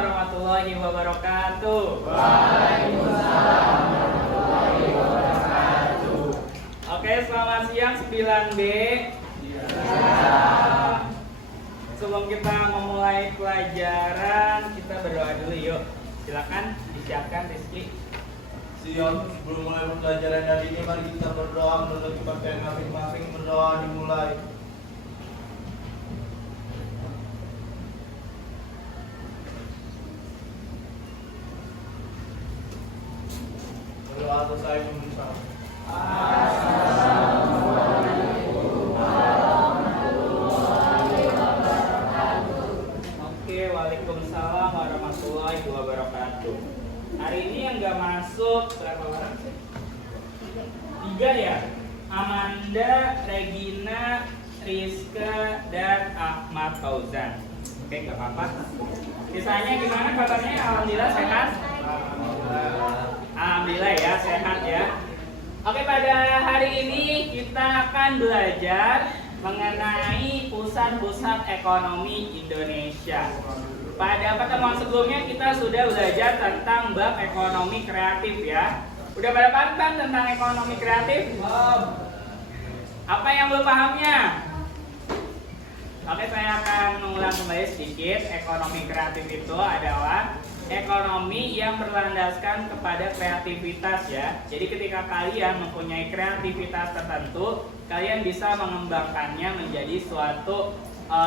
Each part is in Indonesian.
warahmatullahi wabarakatuh. Waalaikumsalam warahmatullahi wabarakatuh. Oke, selamat siang 9B. Sebelum kita memulai pelajaran, kita berdoa dulu yuk. Silakan disiapkan Rizky. Siang, sebelum mulai pembelajaran hari ini, mari kita berdoa menurut pakaian masing-masing. Berdoa dimulai. Berdoa selesai menyesal. Oke, waalaikumsalam warahmatullahi wabarakatuh. Hari ini yang nggak masuk berapa orang sih? 3 ya. Amanda, Regina, Rizka, dan Ahmad Fauzan. Oke, nggak apa-apa. Sisanya gimana kabarnya? Alhamdulillah sehat. Alhamdulillah ya, sehat ya. Oke, pada hari ini kita akan belajar mengenai pusat-pusat ekonomi Indonesia. Pada pertemuan sebelumnya kita sudah belajar tentang bab ekonomi kreatif ya. Udah pada paham tentang ekonomi kreatif? Apa yang belum pahamnya? Oke, saya akan mengulang kembali sedikit. Ekonomi kreatif itu adalah ekonomi yang berlandaskan kepada kreativitas ya. Jadi ketika kalian mempunyai kreativitas tertentu, kalian bisa mengembangkannya menjadi suatu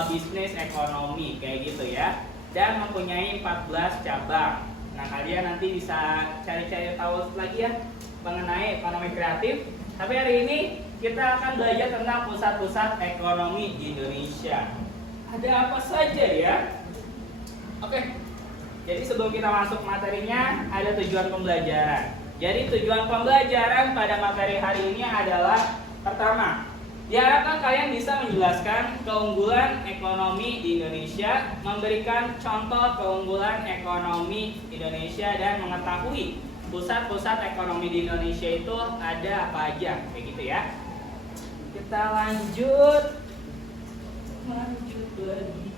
bisnis ekonomi kayak gitu ya. Dan mempunyai 14 cabang. Nah, kalian nanti bisa cari-cari tahu lagi ya mengenai ekonomi kreatif. Tapi hari ini kita akan belajar tentang pusat-pusat ekonomi Indonesia. Ada apa saja ya? Oke. Jadi sebelum kita masuk materinya, ada tujuan pembelajaran. Jadi tujuan pembelajaran pada materi hari ini adalah pertama, diharapkan kalian bisa menjelaskan keunggulan ekonomi di Indonesia, memberikan contoh keunggulan ekonomi Indonesia dan mengetahui pusat-pusat ekonomi di Indonesia itu ada apa aja, kayak gitu ya. Kita lanjut lagi.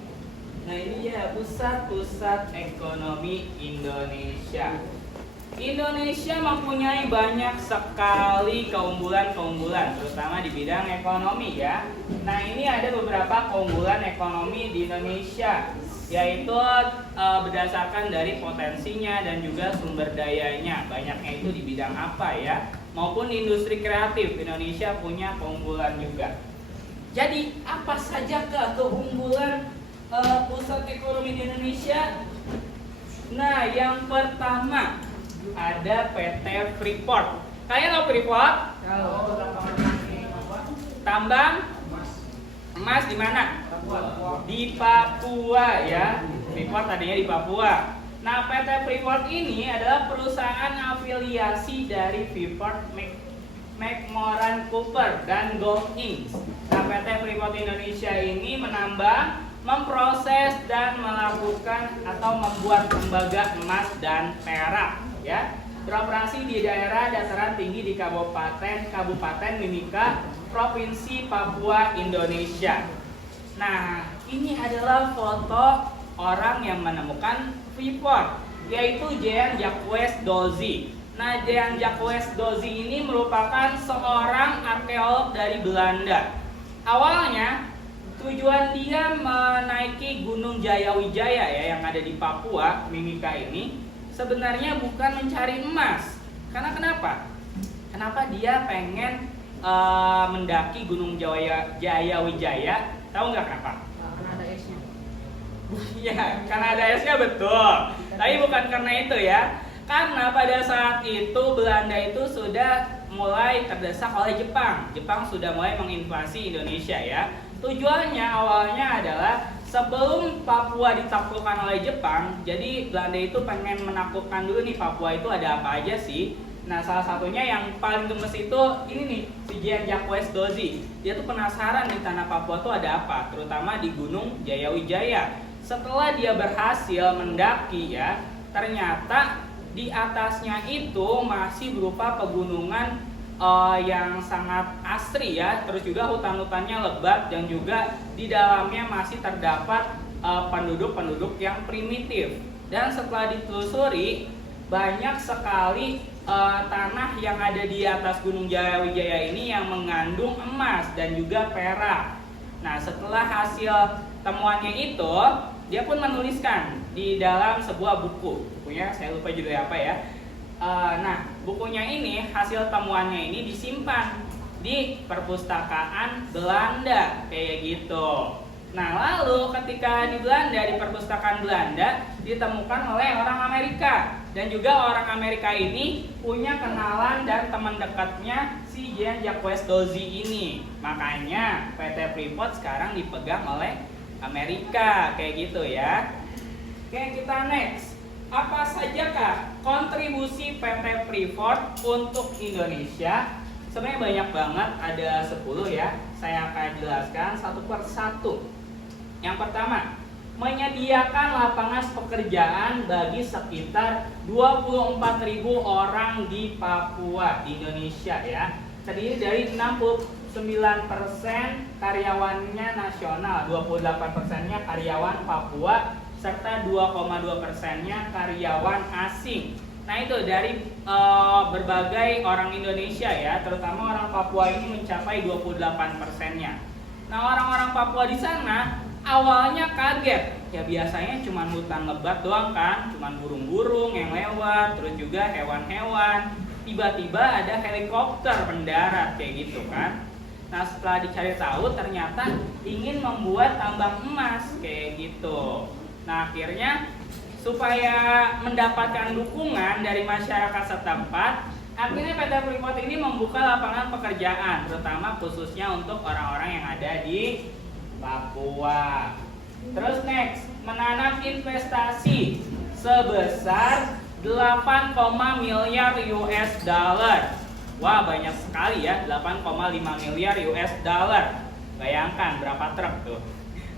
Nah, ini ya pusat-pusat ekonomi Indonesia. Indonesia mempunyai banyak sekali keunggulan-keunggulan, terutama di bidang ekonomi ya. Nah, ini ada beberapa keunggulan ekonomi di Indonesia, yaitu berdasarkan dari potensinya dan juga sumber dayanya. Banyaknya itu di bidang apa ya? Maupun industri kreatif, Indonesia punya keunggulan juga. Jadi, apa saja keunggulan pusat ekonomi di Indonesia? Nah, yang pertama ada PT Freeport. Kalian tahu Freeport? Tambang emas di mana? Di Papua ya. Freeport tadinya di Papua. Nah, PT Freeport ini adalah perusahaan afiliasi dari Freeport McMoran Cooper dan Gold Inc. Nah, PT Freeport Indonesia ini menambang, memproses dan melakukan atau membuat tembaga emas dan perak ya. Beroperasi di daerah dataran tinggi di Kabupaten Mimika, Provinsi Papua, Indonesia. Nah, ini adalah foto orang yang menemukan Freeport, yaitu Jean Jacques Dozy. Nah, Jean Jacques Dozy ini merupakan seorang arkeolog dari Belanda. Awalnya tujuan dia menaiki Gunung Jayawijaya ya yang ada di Papua, Mimika ini sebenarnya bukan mencari emas. Karena kenapa? Kenapa dia pengen mendaki Gunung Jayawijaya? Tahu nggak kenapa? Karena ada esnya. Ya, karena ada esnya betul. Tapi bukan karena itu ya. Karena pada saat itu Belanda itu sudah mulai terdesak oleh Jepang. Jepang sudah mulai menginvasi Indonesia ya. Tujuannya awalnya adalah sebelum Papua ditaklukkan oleh Jepang, jadi Belanda itu pengen menaklukkan dulu nih Papua itu ada apa aja sih. Nah, salah satunya yang paling gemes itu ini nih, si Jean Jacques Dozy. Dia tuh penasaran di tanah Papua tuh ada apa, terutama di Gunung Jayawijaya. Setelah dia berhasil mendaki ya, ternyata di atasnya itu masih berupa pegunungan yang sangat asri ya, terus juga hutan-hutannya lebat dan juga di dalamnya masih terdapat penduduk-penduduk yang primitif. Dan setelah ditelusuri, banyak sekali tanah yang ada di atas Gunung Jayawijaya ini yang mengandung emas dan juga perak. Nah, setelah hasil temuannya itu, dia pun menuliskan di dalam sebuah buku. Bukunya saya lupa judulnya apa ya. Nah, bukunya ini, hasil temuannya ini disimpan di perpustakaan Belanda kayak gitu. Nah, lalu ketika di Belanda, di perpustakaan Belanda ditemukan oleh orang Amerika, dan juga orang Amerika ini punya kenalan dan teman dekatnya si Jean-Jacques Dozy ini. Makanya PT Freeport sekarang dipegang oleh Amerika kayak gitu ya. Oke, kita next. Apa sajakah kontribusi PT Freeport untuk Indonesia? Sebenarnya banyak banget, ada 10 ya. Saya akan jelaskan satu per satu. Yang pertama, menyediakan lapangan pekerjaan bagi sekitar 24.000 orang di Papua, di Indonesia ya. Terdiri dari 69% karyawannya nasional, 28%-nya karyawan Papua, serta 2,2%-nya karyawan asing. Nah, itu dari berbagai orang Indonesia ya, terutama orang Papua ini mencapai 28%-nya. Nah, orang-orang Papua di sana awalnya kaget, ya biasanya cuma hutan lebat doang kan, cuma burung-burung yang lewat, terus juga hewan-hewan. Tiba-tiba ada helikopter mendarat kayak gitu kan. Nah, setelah dicari tahu ternyata ingin membuat tambang emas kayak gitu. Nah, akhirnya supaya mendapatkan dukungan dari masyarakat setempat, akhirnya PT Freeport ini membuka lapangan pekerjaan, terutama khususnya untuk orang-orang yang ada di Papua. Terus next, menanam investasi sebesar 8, miliar US dollar. Wah, banyak sekali ya, 8,5 miliar US dollar. Bayangkan berapa truk tuh.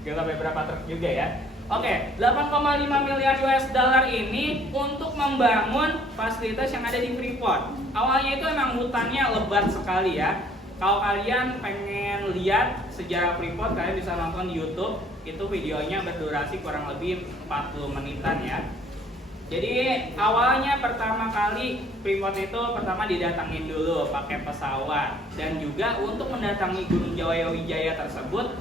Gak sampai berapa truk juga ya. Oke, 8,5 miliar US dollar ini untuk membangun fasilitas yang ada di Freeport. Awalnya itu emang hutannya lebat sekali ya. Kalau kalian pengen lihat sejarah Freeport, kalian bisa nonton di YouTube. Itu videonya berdurasi kurang lebih 40 menitan ya. Jadi awalnya pertama kali Freeport itu pertama didatangin dulu pakai pesawat, dan juga untuk mendatangi Gunung Jayawijaya tersebut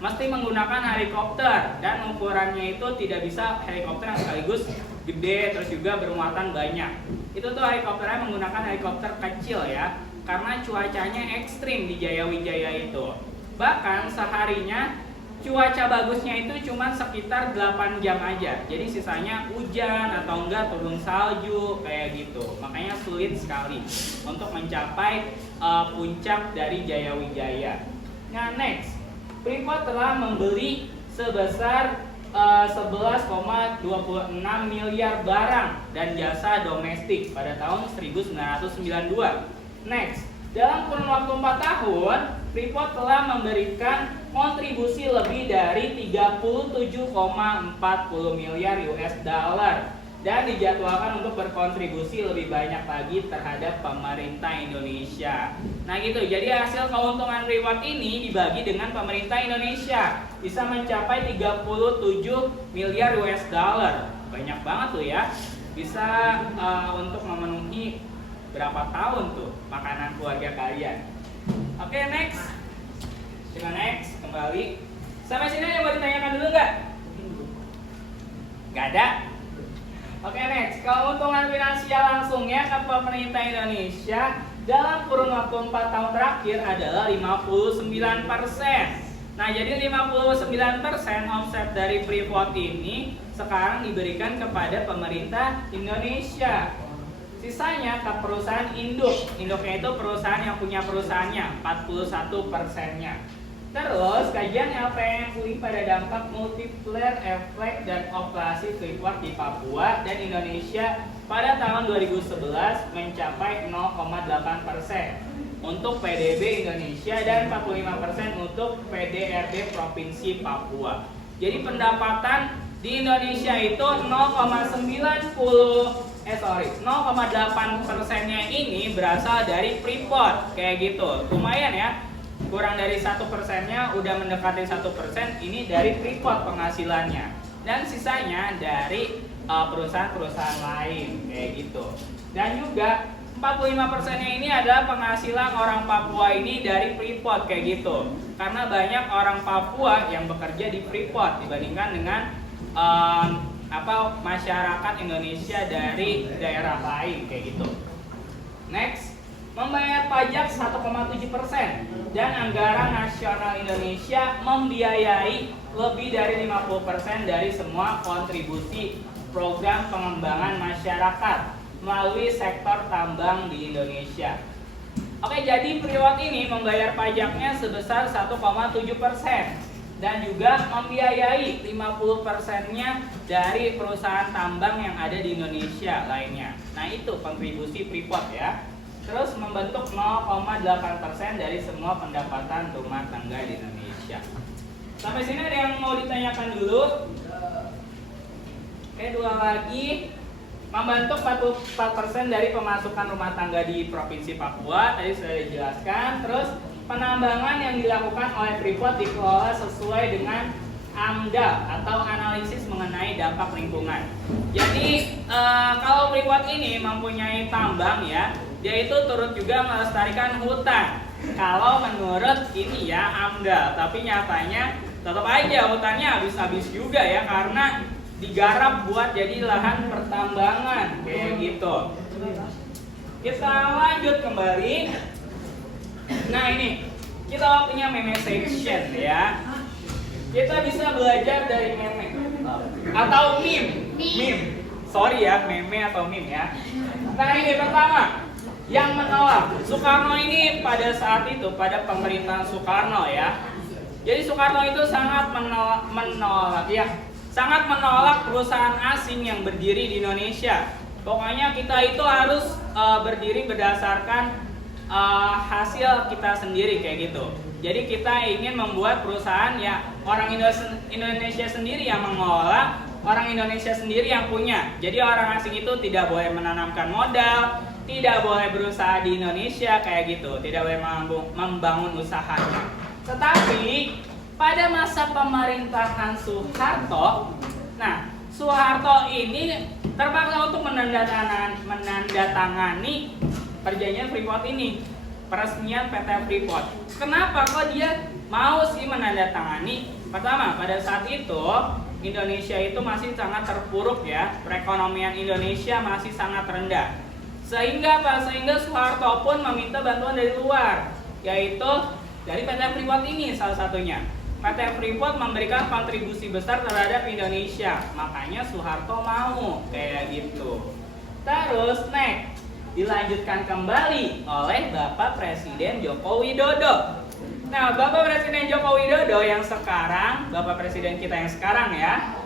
mesti menggunakan helikopter, dan ukurannya itu tidak bisa helikopter yang sekaligus gede terus juga bermuatan banyak. Itu tuh helikopternya menggunakan helikopter kecil ya, karena cuacanya ekstrim di Jayawijaya itu. Bahkan seharinya cuaca bagusnya itu cuma sekitar 8 jam aja. Jadi sisanya hujan atau enggak turun salju kayak gitu. Makanya sulit sekali untuk mencapai puncak dari Jayawijaya. Nah, next, Freeport telah membeli sebesar 11,26 miliar barang dan jasa domestik pada tahun 1992. Next, dalam kurun waktu 4 tahun, Freeport telah memberikan kontribusi lebih dari 37,40 miliar US dollar dan dijadwalkan untuk berkontribusi lebih banyak lagi terhadap pemerintah Indonesia. Nah gitu, jadi hasil keuntungan Freeport ini dibagi dengan pemerintah Indonesia bisa mencapai 37 miliar US dollar. Banyak banget tuh ya, bisa untuk memenuhi berapa tahun tuh makanan keluarga kalian. Oke, next. Coba next, kembali. Sampai sini ada yang mau ditanyakan dulu nggak? Nggak ada? Oke, next. Keuntungan finansial langsungnya ke pemerintah Indonesia dalam kurun waktu 4 tahun terakhir adalah 59%. Nah, jadi 59% omset dari Freeport ini sekarang diberikan kepada pemerintah Indonesia. Sisanya ke perusahaan induk. Induknya itu perusahaan yang punya perusahaannya, 41%-nya. Terus, kajian LPM UI pada dampak multiplier efek dan operasi Freeport di Papua dan Indonesia pada tahun 2011 mencapai 0,8% untuk PDB Indonesia dan 45% untuk PDRB Provinsi Papua. Jadi pendapatan di Indonesia itu 0,8%-nya ini berasal dari Freeport kayak gitu. Lumayan ya. Kurang dari 1%-nya udah mendekati 1%, ini dari Freeport penghasilannya. dan sisanya dari perusahaan-perusahaan lain kayak gitu. Dan juga 45%-nya ini adalah penghasilan orang Papua ini dari Freeport kayak gitu. Karena banyak orang Papua yang bekerja di Freeport dibandingkan dengan masyarakat Indonesia dari daerah lain kayak gitu. Next, membayar pajak 1,7% dan anggaran nasional Indonesia membiayai lebih dari 50% dari semua kontribusi program pengembangan masyarakat melalui sektor tambang di Indonesia. Oke, jadi Freeport ini membayar pajaknya sebesar 1,7% dan juga membiayai 50%-nya dari perusahaan tambang yang ada di Indonesia lainnya. Nah, itu kontribusi Freeport ya. Terus membentuk 0,8% dari semua pendapatan rumah tangga di Indonesia. Sampai sini ada yang mau ditanyakan dulu? Oke, dua lagi. Membentuk 44% dari pemasukan rumah tangga di Provinsi Papua, tadi sudah dijelaskan. Terus penambangan yang dilakukan oleh Freeport dikelola sesuai dengan AMDAL atau analisis mengenai dampak lingkungan. Jadi kalau Freeport ini mempunyai tambang ya, dia itu turut juga melestarikan hutan. Kalau menurut ini ya AMDAL, tapi nyatanya tetap aja hutannya habis-habis juga ya, karena digarap buat jadi lahan pertambangan kayak gitu. Kita lanjut kembali. Nah, ini kita waktunya meme section ya. Kita bisa belajar dari meme atau meme. Sorry ya, meme atau meme ya. Nah, ini pertama yang menolak. Soekarno ini pada saat itu, pada pemerintahan Soekarno ya. Jadi Soekarno itu sangat menolak ya. Sangat menolak perusahaan asing yang berdiri di Indonesia. Pokoknya kita itu harus berdiri berdasarkan hasil kita sendiri kayak gitu. Jadi kita ingin membuat perusahaan ya orang Indonesia sendiri yang mengelola, orang Indonesia sendiri yang punya. Jadi orang asing itu tidak boleh menanamkan modal, tidak boleh berusaha di Indonesia kayak gitu, tidak boleh membangun usahanya. Tetapi pada masa pemerintahan Soeharto, nah Soeharto ini terpaksa untuk menandatangani perjanjian Freeport ini, peresmian PT Freeport. Kenapa kok dia mau sih menandatangani? Pertama, pada saat itu Indonesia itu masih sangat terpuruk ya, perekonomian Indonesia masih sangat rendah. Sehingga Soeharto pun meminta bantuan dari luar, yaitu dari PT Freeport ini salah satunya. PT Freeport memberikan kontribusi besar terhadap Indonesia, makanya Soeharto mau kayak gitu. Terus next, dilanjutkan kembali oleh Bapak Presiden Joko Widodo. Nah, Bapak Presiden Joko Widodo yang sekarang, Bapak Presiden kita yang sekarang ya,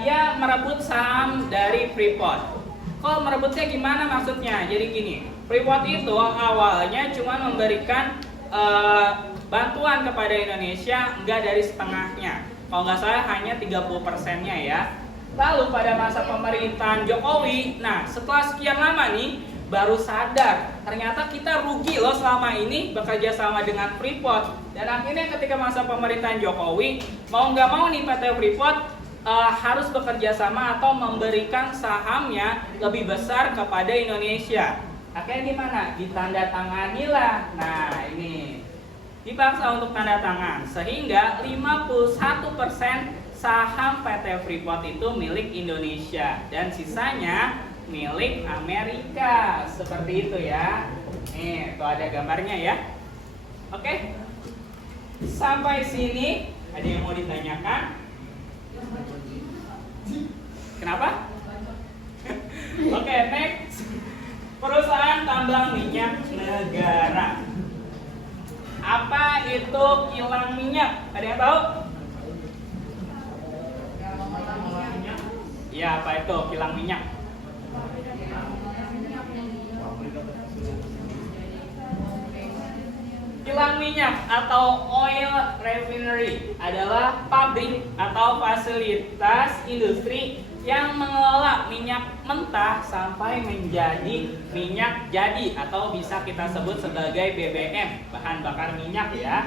dia merebut saham dari Freeport. Kok merebutnya gimana maksudnya? Jadi gini, Freeport itu awalnya cuma memberikan bantuan kepada Indonesia enggak dari setengahnya. Kalau nggak salah hanya 30%-nya ya. Lalu pada masa pemerintahan Jokowi, nah setelah sekian lama nih baru sadar ternyata kita rugi loh selama ini bekerja sama dengan Freeport. Dan akhirnya ketika masa pemerintahan Jokowi, mau nggak mau nih PT Freeport harus bekerja sama atau memberikan sahamnya lebih besar kepada Indonesia. Akhirnya gimana? Ditandatanganilah. Nah ini dipaksa untuk tanda tangan, sehingga 51% saham PT Freeport itu milik Indonesia dan sisanya milik Amerika. Seperti itu ya. Nih, tuh ada gambarnya ya. Oke. Sampai sini ada yang mau ditanyakan? Kenapa? Oke, next. Perusahaan tambang minyak negara. Apa itu kilang minyak? Ada yang tahu? Ya, apa itu kilang minyak? Kilang minyak atau oil refinery adalah pabrik atau fasilitas industri yang mengelola minyak mentah sampai menjadi minyak jadi atau bisa kita sebut sebagai BBM, bahan bakar minyak ya,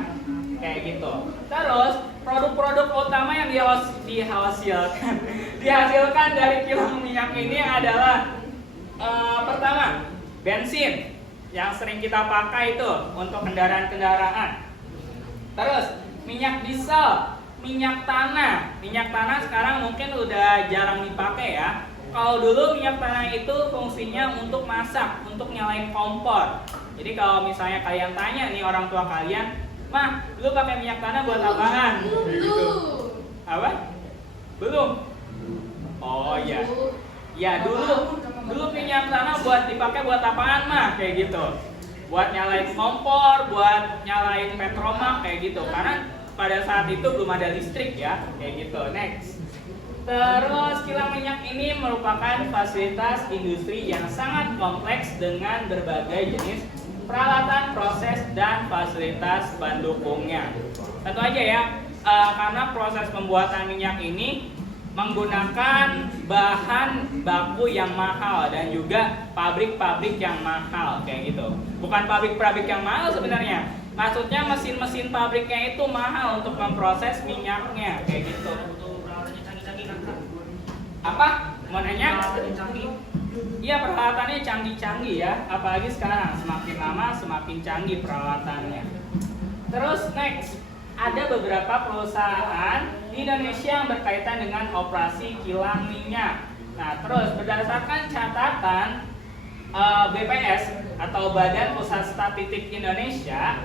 kayak gitu. Terus produk-produk utama yang dihasilkan dari kilang minyak ini adalah pertama, bensin yang sering kita pakai itu untuk kendaraan-kendaraan. Terus minyak diesel, minyak tanah. Minyak tanah sekarang mungkin udah jarang dipakai ya. Kalau dulu minyak tanah itu fungsinya untuk masak, untuk nyalain kompor. Jadi kalau misalnya kalian tanya nih orang tua kalian, "Mah, lu pakai minyak tanah buat apaan?" Gitu. Apa? Belum. Oh iya. Ya dulu minyak tanah dipakai buat apaan mah? Kayak gitu. Buat nyalain kompor, buat nyalain petromak kayak gitu. Karena pada saat itu belum ada listrik ya, kayak gitu. Next. Terus kilang minyak ini merupakan fasilitas industri yang sangat kompleks dengan berbagai jenis peralatan, proses, dan fasilitas pendukungnya. Tentu aja ya, karena proses pembuatan minyak ini menggunakan bahan baku yang mahal dan juga pabrik-pabrik yang mahal kayak gitu. Bukan pabrik-pabrik yang mahal sebenarnya. Maksudnya mesin-mesin pabriknya itu mahal untuk memproses minyaknya kayak gitu. Apa? Mau nanya? Iya, peralatannya canggih-canggih ya. Apalagi sekarang semakin lama semakin canggih peralatannya. Terus next, ada beberapa perusahaan di Indonesia yang berkaitan dengan operasi kilang minyak. Nah, terus berdasarkan catatan BPS atau Badan Pusat Statistik Indonesia,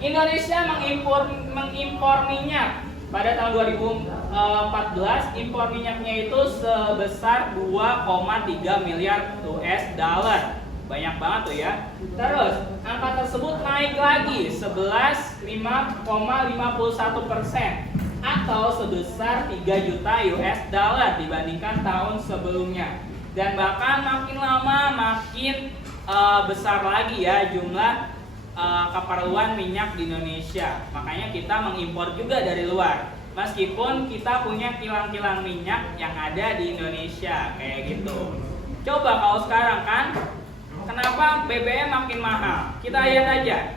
Indonesia mengimpor minyak. Pada tahun 2014, impor minyaknya itu sebesar 2,3 miliar US dollar. Banyak banget tuh ya. Terus angka tersebut naik lagi 5,51% atau sebesar 3 juta US dollar dibandingkan tahun sebelumnya. Dan bahkan makin lama makin besar lagi ya jumlah keperluan minyak di Indonesia. Makanya kita mengimpor juga dari luar. Meskipun kita punya kilang-kilang minyak yang ada di Indonesia kayak gitu. Coba kalau sekarang kan, kenapa BBM makin mahal? Kita lihat aja.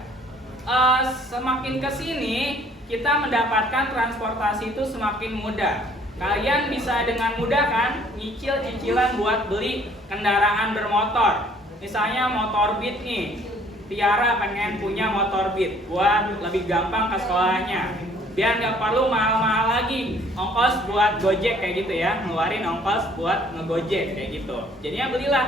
Semakin kesini kita mendapatkan transportasi itu semakin mudah. Kalian bisa dengan mudah kan nyicil cicilan buat beli kendaraan bermotor. Misalnya motor Beat nih. Tiara pengen punya motor Beat buat lebih gampang ke sekolahnya, biar nggak perlu mahal-mahal lagi ongkos buat Gojek kayak gitu ya, ngeluarin ongkos buat ngegojek kayak gitu. Jadinya belilah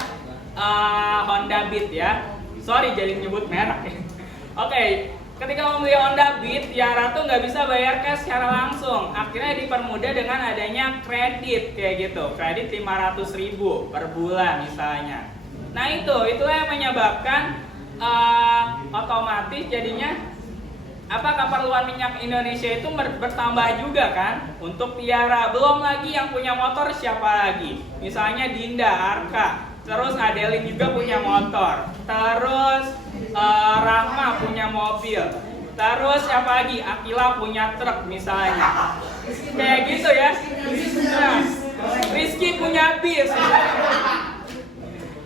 Honda Beat ya. Sorry jadi nyebut merek ya. Oke, ketika membeli Honda Beat, Tiara tuh nggak bisa bayar cash secara langsung. Akhirnya dipermudah dengan adanya kredit kayak gitu, kredit 500.000 per bulan misalnya. Nah itulah yang menyebabkan otomatis jadinya keperluan minyak Indonesia itu bertambah juga kan untuk Tiara. Belum lagi yang punya motor siapa lagi? Misalnya Dinda, Arka, terus Adeline juga punya motor, terus Rahma punya mobil, terus siapa lagi? Akila punya truk misalnya. Kayak gitu ya. Nah, Rizky punya bis.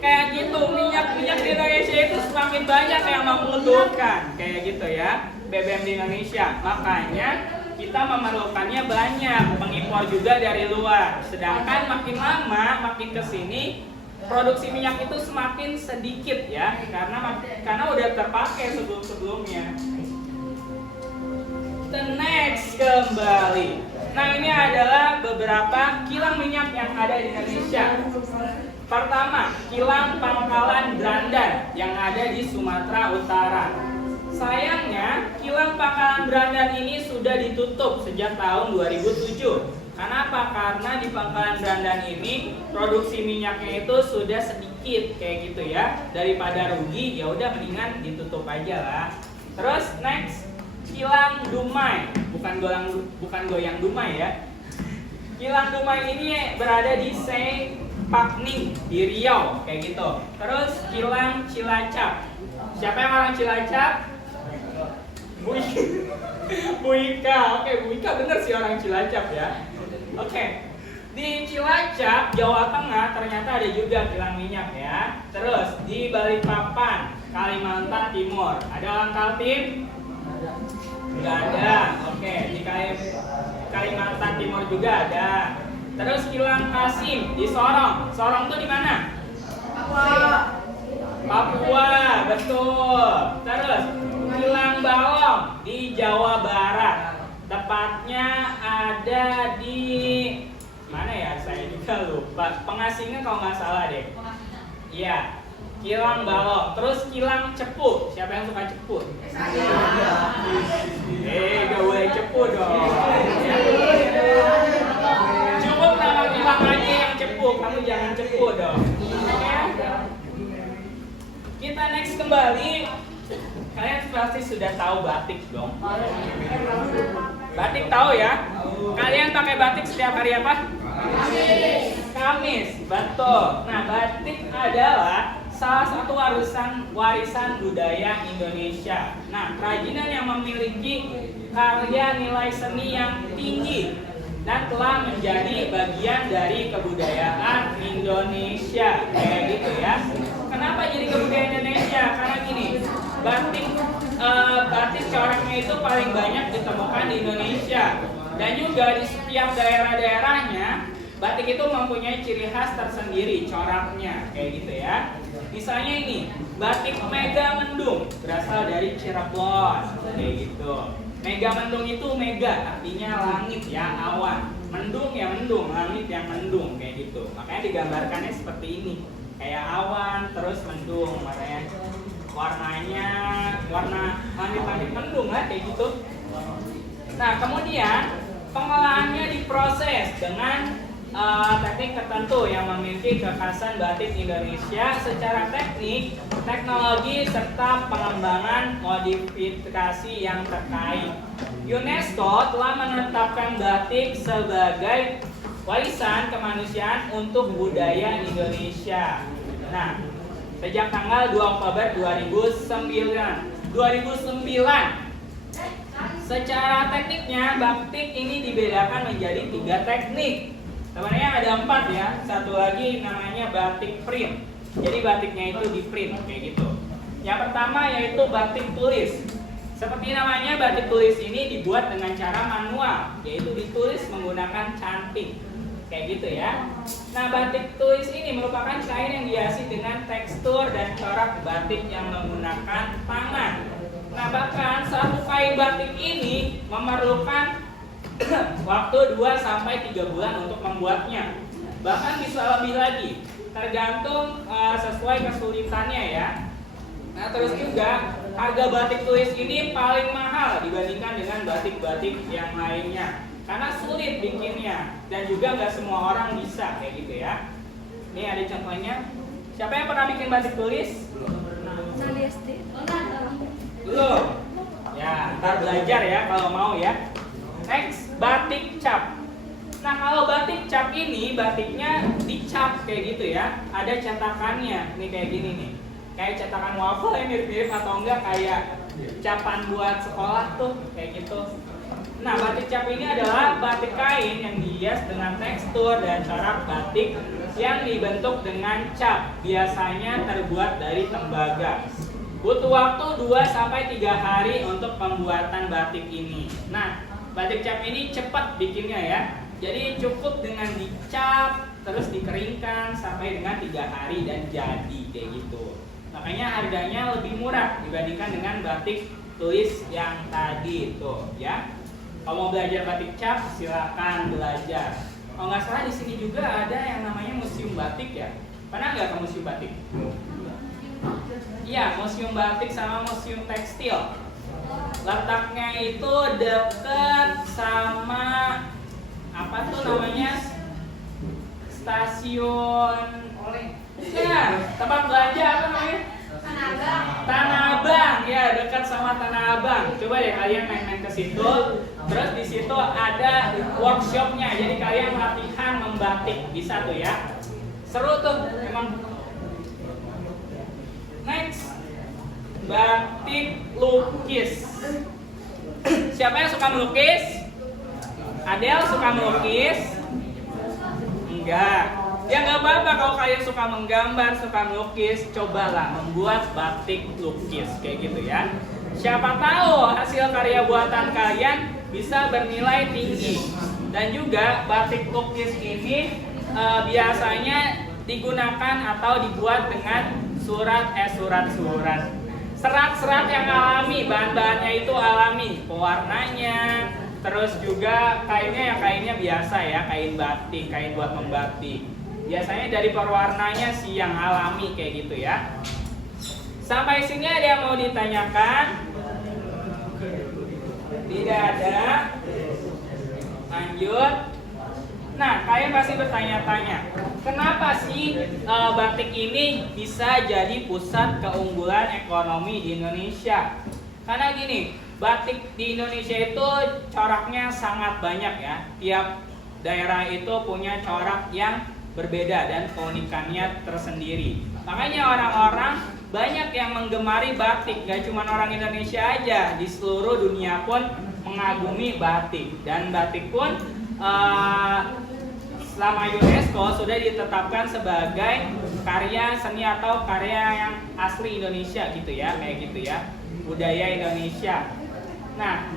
Kayak gitu, minyak di Indonesia itu semakin banyak yang membutuhkan kayak gitu ya, BBM di Indonesia. Makanya kita memerlukannya banyak, mengimpor juga dari luar. Sedangkan makin lama, makin kesini produksi minyak itu semakin sedikit ya, karena udah terpakai sebelumnya. The next kembali. Nah ini adalah beberapa kilang minyak yang ada di Indonesia. Pertama, kilang Pangkalan Brandan yang ada di Sumatera Utara. Sayangnya, kilang Pangkalan Brandan ini sudah ditutup sejak tahun 2007. Kenapa? Karena di Pangkalan Brandan ini produksi minyaknya itu sudah sedikit kayak gitu ya. Daripada rugi, ya udah mendingan ditutup aja lah. Terus next, kilang Dumai, bukan goyang Dumai ya. Kilang Dumai ini berada di Pakning di Riau kayak gitu. Terus kilang Cilacap. Siapa yang orang Cilacap? Bu Ika. Oke, Bu Ika bener sih orang Cilacap ya. Oke. Di Cilacap, Jawa Tengah ternyata ada juga kilang minyak ya. Terus di Balikpapan, Kalimantan Timur, ada orang Kaltim? Nggak ada. Oke, di Kalimantan Timur juga ada. Terus kilang Kasim di Sorong. Sorong tuh di mana? Papua, betul. Terus kilang Balong di Jawa Barat. Tepatnya ada di mana ya? Saya juga lupa. Pengasingnya kalau nggak salah deh. Iya. Kilang Balong, terus kilang Cepu. Siapa yang suka cepu? Gak boleh cepu dong. Cukup nama kilang aja yang cepu, kamu jangan cepu dong. Oke? Kita next kembali. Kalian pasti sudah tahu batik dong. Batik tahu ya? Kalian pakai batik setiap hari apa? Kamis, betul. Nah, batik adalah salah satu warisan budaya Indonesia. Nah, kerajinan yang memiliki karya nilai seni yang tinggi dan telah menjadi bagian dari kebudayaan Indonesia. Kayak gitu ya. Kenapa jadi kebudayaan Indonesia? Karena gini, batik coraknya itu paling banyak ditemukan di Indonesia. Dan juga di setiap daerah-daerahnya, batik itu mempunyai ciri khas tersendiri coraknya. Kayak gitu ya. Misalnya ini, batik Megamendung berasal dari Cirebon, kayak gitu. Megamendung itu mega, artinya langit ya, awan. Mendung ya mendung, langit yang mendung, kayak gitu. Makanya digambarkannya seperti ini, kayak awan terus mendung, makanya warnanya warna langit-langit mendung lah, kayak gitu. Nah, kemudian pengolahannya diproses dengan teknik tertentu yang memiliki kekhasan batik Indonesia secara teknik, teknologi, serta pengembangan modifikasi yang terkait. UNESCO telah menetapkan batik sebagai warisan kemanusiaan untuk budaya Indonesia. Nah, sejak tanggal 2 Oktober 2009. Secara tekniknya, batik ini dibedakan menjadi 3 teknik. Sebenarnya ada 4 ya. Satu lagi namanya batik print. Jadi batiknya itu di print kayak gitu. Yang pertama yaitu batik tulis. Seperti namanya, batik tulis ini dibuat dengan cara manual, yaitu ditulis menggunakan cantik. Kayak gitu ya. Nah, batik tulis ini merupakan kain yang dihiasi dengan tekstur dan corak batik yang menggunakan tangan. Nah, bahkan satu kain batik ini memerlukan waktu 2-3 bulan untuk membuatnya. Bahkan bisa lebih lagi, tergantung sesuai kesulitannya ya. Nah, terus juga harga batik tulis ini paling mahal dibandingkan dengan batik-batik yang lainnya, karena sulit bikinnya dan juga nggak semua orang bisa kayak gitu ya. Ini ada contohnya. Siapa yang pernah bikin batik tulis? Belum. Ya, ntar belajar ya kalau mau ya. Next, batik cap. Nah, kalau batik cap ini, batiknya dicap kayak gitu ya. Ada cetakannya, nih kayak gini nih. Kayak cetakan waffle yang mirip-mirip atau enggak kayak capan buat sekolah tuh, kayak gitu. Nah, batik cap ini adalah batik kain yang dihias dengan tekstur dan corak batik yang dibentuk dengan cap. Biasanya terbuat dari tembaga. Butuh waktu 2-3 hari untuk pembuatan batik ini. Nah, batik cap ini cepat bikinnya ya. Jadi cukup dengan dicap, terus dikeringkan sampai dengan 3 hari dan jadi kayak gitu. Makanya harganya lebih murah dibandingkan dengan batik tulis yang tadi itu ya. Kalau mau belajar batik cap, silakan belajar. Kalau nggak salah di sini juga ada yang namanya museum batik ya. Pernah nggak ke museum batik? Iya, museum batik sama museum tekstil. Letaknya itu dekat sama apa tuh namanya, stasiun ya, tempat belanja apa namanya? Tanah Abang ya, dekat sama Tanah Abang. Coba deh kalian main-main ke situ. Terus di situ ada workshopnya, jadi kalian latihan membatik bisa tuh ya. Seru tuh memang. Next, batik lukis. Siapa yang suka melukis? Adel suka melukis? Enggak. Ya nggak apa-apa kalau kalian suka menggambar, suka melukis, cobalah membuat batik lukis kayak gitu ya. Siapa tahu hasil karya buatan kalian bisa bernilai tinggi. Dan juga batik lukis ini biasanya digunakan atau dibuat dengan serat-serat yang alami, bahan-bahannya itu alami, pewarnanya, terus juga kainnya biasa ya, kain batik, kain buat membatik. Biasanya dari pewarnanya sih yang alami kayak gitu ya. Sampai sini ada yang mau ditanyakan? Tidak ada. Lanjut. Nah, kalian pasti bertanya-tanya, kenapa sih batik ini bisa jadi pusat keunggulan ekonomi di Indonesia? Karena gini, batik di Indonesia itu coraknya sangat banyak ya. Tiap daerah itu punya corak yang berbeda dan keunikannya tersendiri. Makanya orang-orang banyak yang menggemari batik, gak cuma orang Indonesia aja, di seluruh dunia pun mengagumi batik. Dan batik pun selama UNESCO sudah ditetapkan sebagai karya seni atau karya yang asli Indonesia gitu ya, kayak gitu ya, budaya Indonesia. Nah,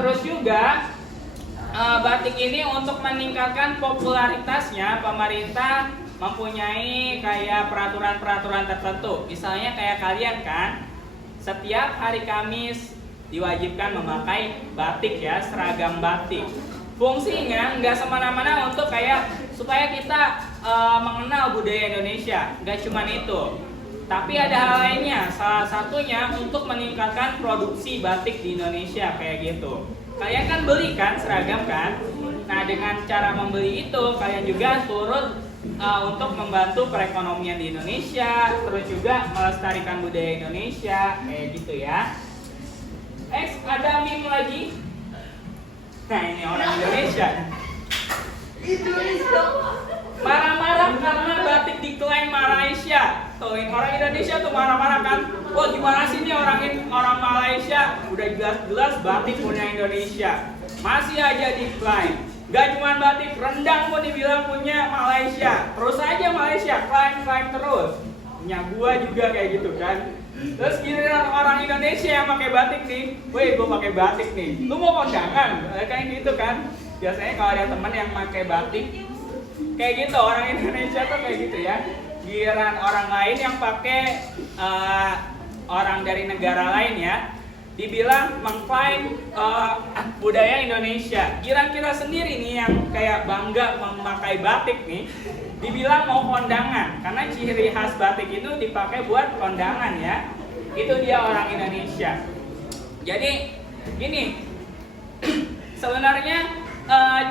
terus juga batik ini untuk meningkatkan popularitasnya, pemerintah mempunyai kayak peraturan-peraturan tertentu. Misalnya kayak kalian kan, setiap hari Kamis diwajibkan memakai batik ya, seragam batik. Fungsinya nggak semena-mena untuk kayak supaya kita mengenal budaya Indonesia, nggak cuma itu. Tapi ada hal lainnya, salah satunya untuk meningkatkan produksi batik di Indonesia kayak gitu. Kalian kan beli kan seragam kan? Nah, dengan cara membeli itu kalian juga turut untuk membantu perekonomian di Indonesia, terus juga melestarikan budaya Indonesia kayak gitu ya. Ada meme lagi. Nah, ini orang Indonesia. Marah-marah karena batik diklaim Malaysia. Tuh, orang Indonesia tuh marah-marah kan. Wah, gimana sih nih orang Malaysia udah jelas-jelas batik punya Indonesia, masih aja diklaim. Gak cuma batik, rendang pun dibilang punya Malaysia. Terus aja Malaysia klaim terus. Punya gua juga kayak gitu kan. Terus giliran orang Indonesia yang pakai batik nih, weh gua pakai batik nih, lu mau kondangan? Kayak gitu kan. Biasanya kalau ada teman yang pakai batik kayak gitu, orang Indonesia tuh kayak gitu ya. Giliran orang lain yang pakai orang dari negara lain ya, dibilang mengklaim budaya Indonesia. Giliran kita sendiri nih yang kayak bangga memakai batik nih, dibilang mau kondangan, karena ciri khas batik itu dipakai buat kondangan ya. Itu dia orang Indonesia. Jadi gini, sebenarnya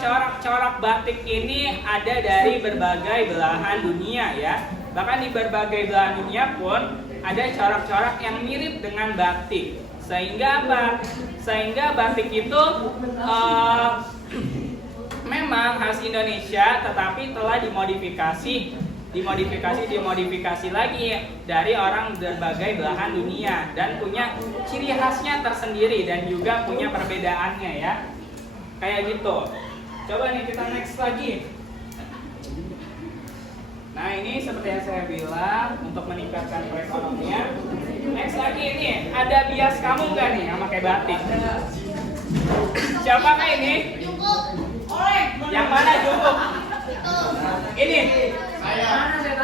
corak-corak batik ini ada dari berbagai belahan dunia ya. Bahkan di berbagai belahan dunia pun ada corak-corak yang mirip dengan batik. Sehingga apa? Sehingga batik itu memang khas Indonesia, tetapi telah dimodifikasi lagi dari orang berbagai belahan dunia dan punya ciri khasnya tersendiri dan juga punya perbedaannya ya. Kayak gitu. Coba nih kita next lagi. Nah, ini seperti yang saya bilang untuk meningkatkan perekonomian. Next lagi ini, ada bias kamu nggak nih yang pakai batik? Siapakah ini? Yang mana Jungkook? Ini.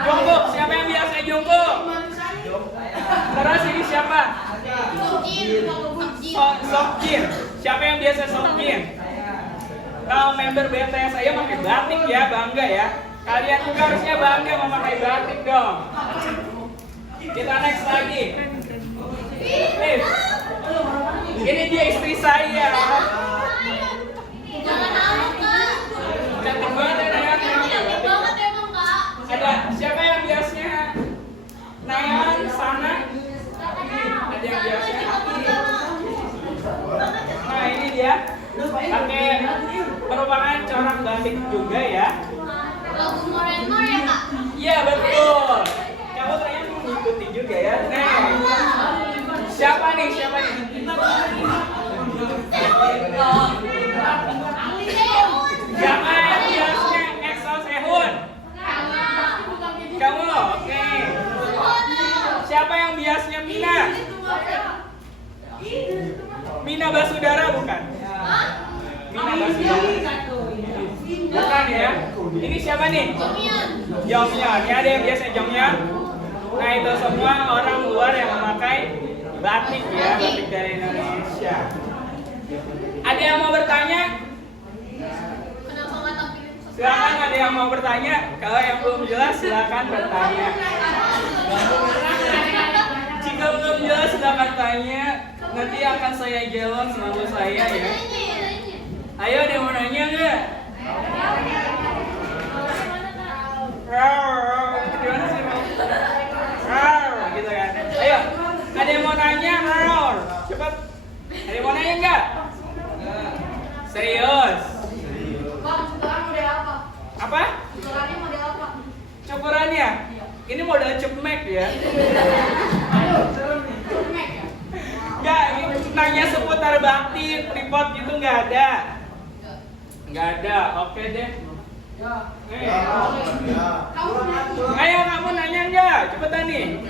Jungkook, siapa yang biasanya Jungkook? Terus ini siapa? Seokjin. Siapa yang biasa Seokjin? Kalau member BTS saya pakai batik ya, bangga ya. Kalian juga harusnya bangga memakai batik dong. Kita next lagi. Ini dia istri saya. Cantik banget ya. Ada siapa yang biasanya Nayan sana? Ada yang biasanya? Nah, ini dia. Pakai merupakan corak batik juga ya. Lagu Morenmor ya kak? Iya betul. Kamu ternyata mengikuti juga ya. Nah, siapa nih? Siapa yang biasanya EXO Sehun? Kamu, oke. Siapa yang biasanya Mina? Mina Basudara bukan? Mina Basudara. Bukan ya? Ini siapa nih? Jonghyun. Ini ada yang biasa Jonghyun. Nah itu semua orang luar yang memakai batik ya, batik dari Indonesia. Ada yang mau bertanya? Kenapa nggak tapi? Silakan, ada yang mau bertanya? Kalau yang belum jelas silakan bertanya. Jika belum jelas silakan tanya. Nanti akan saya jawab selalu saya ya. Ayo ada yang mau nanya nggak? Gimana sih? Gitu kan. Ayo, ada yang mau nanya? Cepat. Ada yang mau nanya nggak? Serius? Bang, sekarang model apa? Apa? Sekarangnya model apa? Cukurannya? Ini model cepmek ya. Cepmek ya? Nggak, nanya seputar bakti, tripod gitu nggak ada. Nggak ada, oke deh. Ayo kamu nanya nggak? Cepetan nih.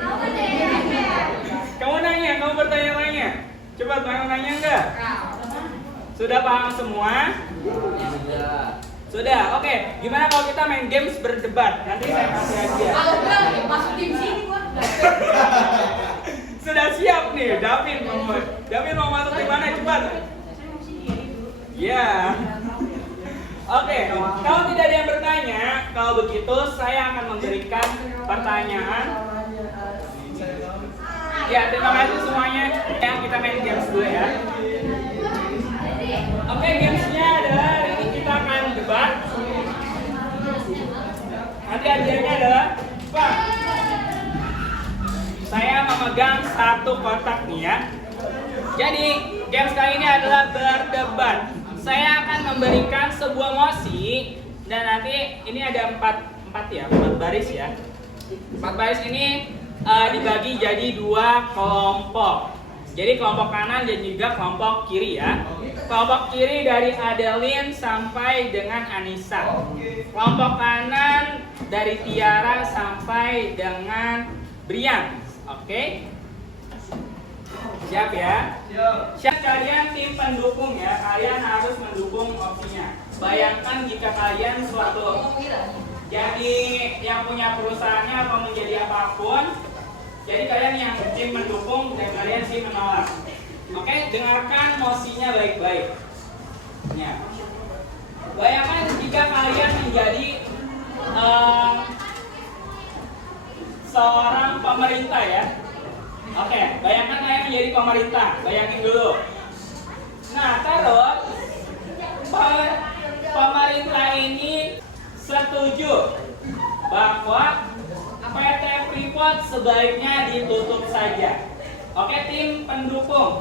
Kamu nanya, kamu bertanya-tanya. Cepat, mau nanya nggak? Sudah paham semua? Sudah, oke. Gimana kalau kita main games berdebat? Nanti saya kasih hadiah. Kalau gue masuk tim sini gua. Sudah siap nih, Davin mau masuk di mana? Cepat. Ya. Oke, kalau tidak ada yang bertanya, kalau begitu saya akan memberikan pertanyaan. Ya, terima kasih semuanya. Yang kita main games dulu ya. Oke, gamesnya adalah ini kita akan debat. Nanti hadiahnya adalah Pak. Saya memegang satu kotak nih ya. Jadi games kali ini adalah berdebat. Saya akan memberikan sebuah mosi dan nanti ini ada empat baris ya. 4 baris ini dibagi jadi 2 kelompok. Jadi kelompok kanan dan juga kelompok kiri ya. Kelompok kiri dari Adeline sampai dengan Anissa. Kelompok kanan dari Tiara sampai dengan Brian. Oke? Siap ya? Siap. Kalian tim pendukung ya. Kalian harus mendukung opsinya. Bayangkan jika kalian suatu jadi yang punya perusahaannya atau menjadi apapun. Jadi kalian yang tim mendukung dan kalian tim menolak. Oke, dengarkan mosinya baik-baik. Ya. Bayangkan jika kalian menjadi seorang pemerintah ya. Oke, bayangkan kalian menjadi pemerintah. Bayangin dulu. Nah, terus pemerintah ini setuju bahwa PT Freeport sebaiknya ditutup saja. Oke, tim pendukung.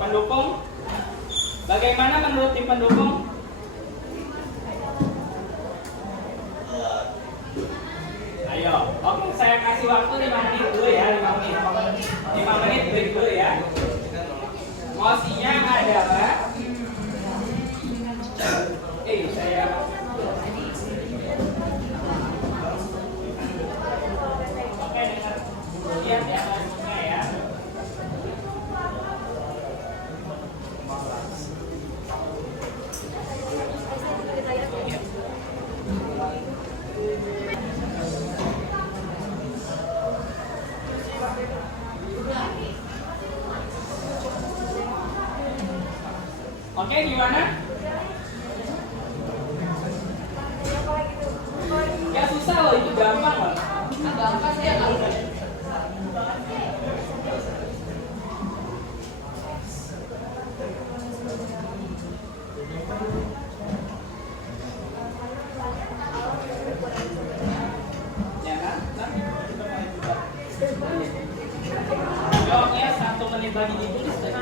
Bagaimana menurut tim pendukung? Ayo, oke, saya kasih waktu 5 menit dulu ya, 5 menit. 5 menit break dulu ya. Mosinya adalah saya oke, dengar. Lihat ya mosinya ya. Oke, gimana? Ya susah loh, itu gampang loh. Gampang saya nggak. Ya kan? Jawabnya 1 menit lagi ditulis deh.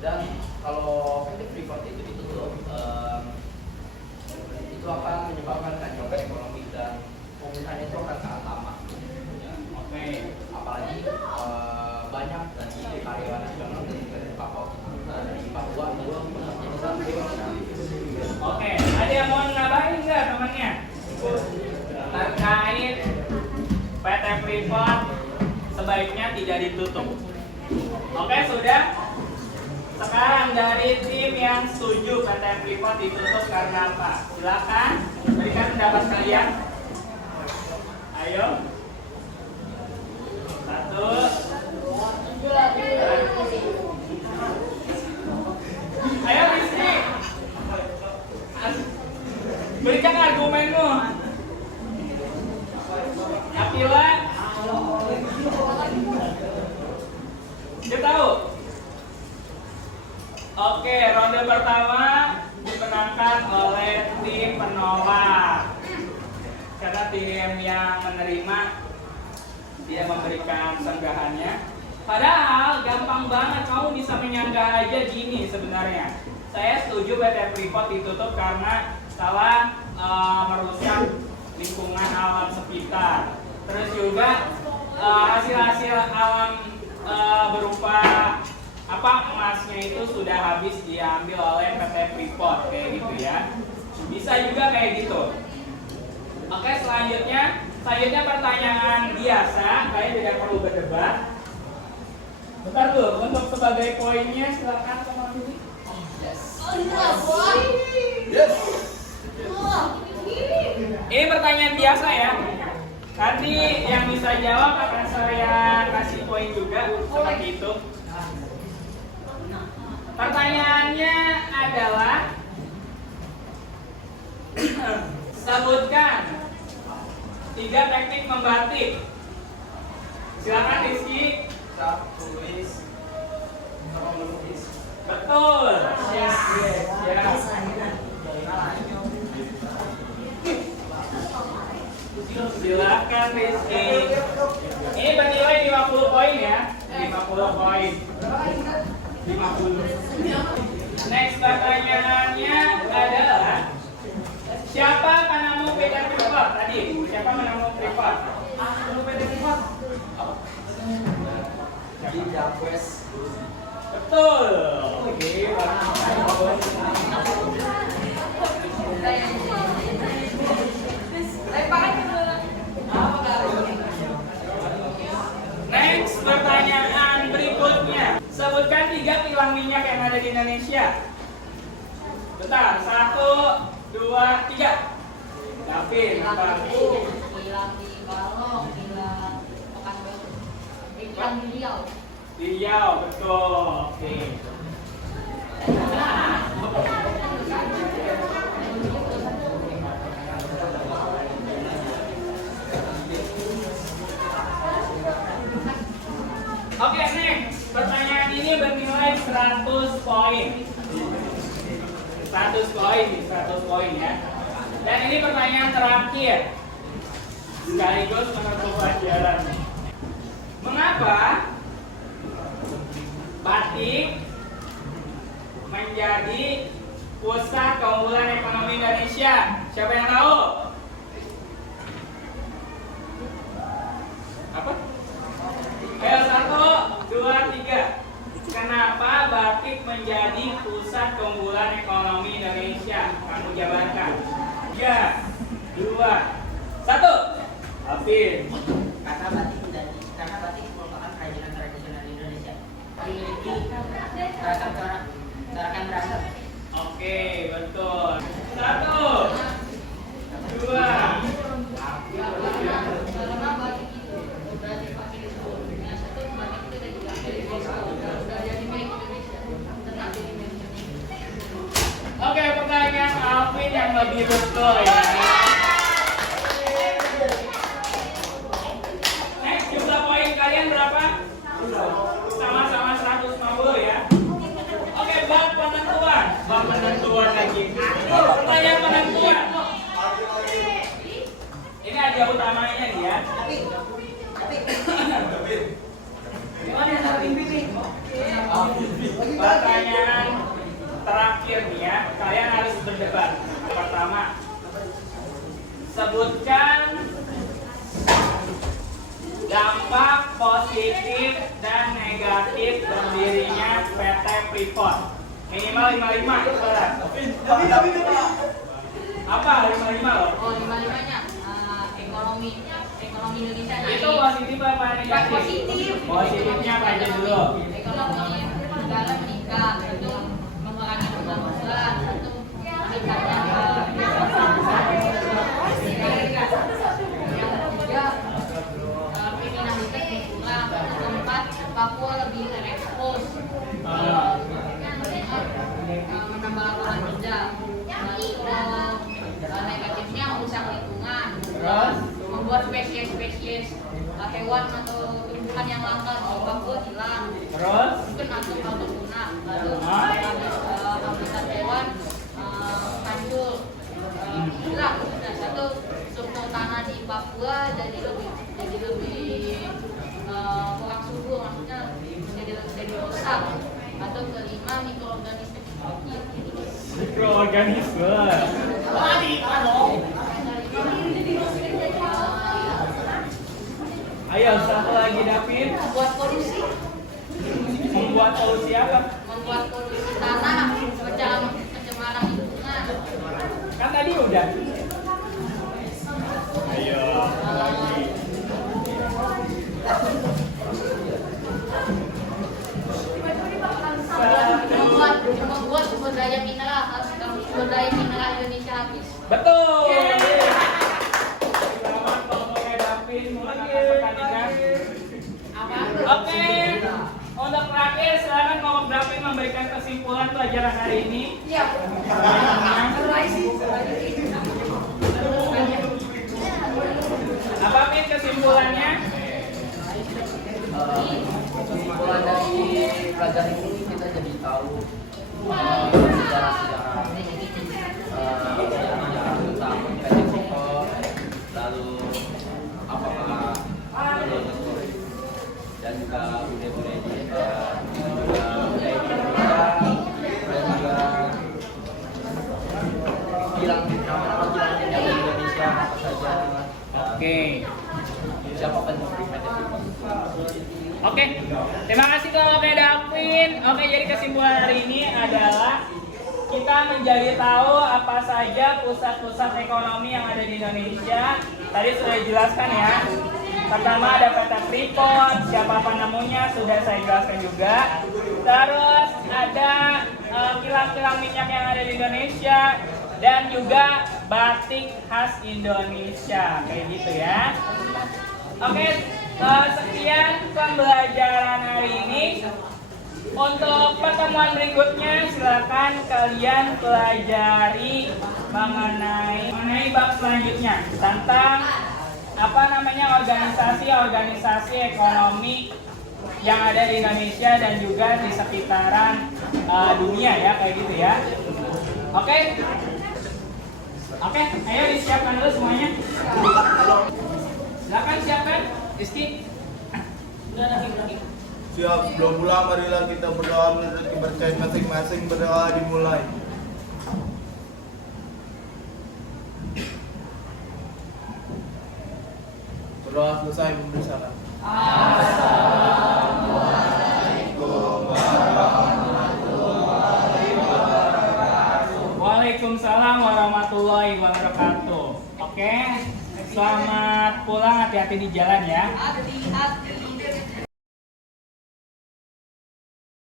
Dan kalau PT Freeport itu ditutup, itu akan menyebabkan kacauan ekonomi dan pemulihan itu akan sangat lama. Ya, Oke. apalagi banyak dari karyawan nasional dari Papua itu bekerja sampai Oke, ada yang mau nambahin nggak temannya? Terkait PT Freeport sebaiknya tidak ditutup. Oke, sudah. Sekarang dari tim yang setuju PT Freeport ditutup karena apa? Silakan berikan pendapat kalian. Ayo. 1. Ayo Rizky. Berikan argumenmu. Akila. Dia tahu. Oke, ronde pertama dimenangkan oleh tim penolak. Karena tim yang menerima dia memberikan sanggahannya. Padahal gampang banget, kamu bisa menyanggah aja gini sebenarnya. Saya setuju PT Freeport ditutup karena telah merusak lingkungan alam sekitar. Terus juga hasil-hasil alam berupa emasnya itu sudah habis diambil oleh PT Freeport kayak gitu ya. Bisa juga kayak gitu. Oke, selanjutnya pertanyaan biasa, kalian tidak perlu berdebat. Bentar dulu, untuk sebagai poinnya silakan teman ini. Yes. Ini pertanyaan biasa ya. Nanti yang bisa jawab akan saya kasih poin juga seperti itu. Pertanyaannya adalah sebutkan 3 teknik membatik. Silakan Rizky. tulis sama melukis. Betul. Ya. Silakan Rizky. Ini bernilai 50 poin ya. 50 poin. 50. Next pertanyaannya adalah siapa penemu PT Freeport tadi? Siapa menemu Freeport? Penemu PT Freeport? Di Jakwes. Betul. Oke. Next pertanyaan berikutnya. Sebutkan 3 kilang minyak yang ada di Indonesia. Bentar, 1, 2, 3. Davin, Pak. Hilang di Balong, hilang Pekanbaru. Hilang di Riau. Riau, betul. Oke. Oke, next. Pertanyaan ini bernilai 100 poin. 100 poin ya. Dan ini pertanyaan terakhir. Sekaligus menutup pelajaran. Mengapa batik menjadi pusat keunggulan ekonomi Indonesia? Siapa yang tahu? Apa? Ayo 1, 2, 3. Kenapa batik menjadi pusat keunggulan ekonomi Indonesia? Kamu jabarkan. 3, 2, 1. Afin. Karena batik merupakan kerajinan tradisional di Indonesia. Memiliki gerakan beragam. Oke, betul. 1, 2. Karena batik itu berarti pakai di seluruh dunia. Satu, batik itu dari dari milik Indonesia. Tenang jadi milik Indonesia. Oke, pertanyaan Alvin yang lebih betul ya. Next, jumlah poin kalian berapa? Sama-sama 150 ya. Oke, bab penentuan lagi. Pertanyaan penentuan. Ini aja utamanya nih ya. Tapi Gimana cara pimpin nih? Pertanyaan terakhir nih ya, kalian harus berdebat. Pertama, sebutkan dampak positif dan negatif berdirinya PT Freeport. Minimal 55, saudara. Apa 55 loh? Oh, 55-nya ekonomi Indonesia naik. Itu positif apa negatif? Positif. Positifnya apa aja dulu? Ekonomi negara meningkat, itu mengurangi pengangguran, itu meningkatnya yang ketiga kriminalitas berkurang, yang keempat Papua lebih terekspos, menambah lapangan kerja. Lalu negatifnya merusak lingkungan, Terus? membuat spesies hewan atau tumbuhan yang langka di Papua hilang. Terus? Mungkin atau punah. Lalu Ah. habitat hewan hancur, hilang. Nah, satu struktur tanah di Papua jadi lebih kurang subur, maksudnya jadi rusak. Atau kelima mikroorganisme Mikroorganisme. Ayo, satu lagi David. membuat polusi, Membuat solusi apa? membuat polusi tanah, pencemaran lingkungan. Kan tadi udah. Ayo, lagi. Membuat sumber daya mineral Indonesia habis. Betul. Selamat pokoknya David memenangkan pertandingan. Oke. Untuk terakhir, silakan Kelompok David memberikan kesimpulan pelajaran hari ini. Iya. Apa Fit kesimpulannya? Kesimpulan dari pelajaran ini kita jadi tahu sejarah tentang PT Freeport, lalu apakah dan juga budaya-budaya di kilang yang di Indonesia apa saja. Oke. Siapa pendiri PT Freeport? Oke, terima kasih Kelompok David. Oke, jadi kesimpulan hari ini adalah kita menjadi tahu apa saja pusat-pusat ekonomi yang ada di Indonesia. Tadi sudah dijelaskan ya. Pertama ada PT Freeport, siapa penemunya sudah saya jelaskan juga. Terus ada kilang-kilang minyak yang ada di Indonesia dan juga batik khas Indonesia, kayak gitu ya. Oke, sekian pembelajaran hari ini. Untuk pertemuan berikutnya silakan kalian pelajari mengenai bab selanjutnya tentang organisasi ekonomi yang ada di Indonesia dan juga di sekitaran dunia ya, kayak gitu ya. Oke, ayo disiapkan dulu semuanya. Silakan siapkan, Rizky. Udah lagi. Siap, sebelum pulang marilah kita berdoa menurut kepercayaan masing-masing. Berdoa dimulai. Berdoa selesai memberi salam. Waalaikumsalam warahmatullahi wabarakatuh. Oke, selamat pulang, hati-hati di jalan ya. Hati-hati.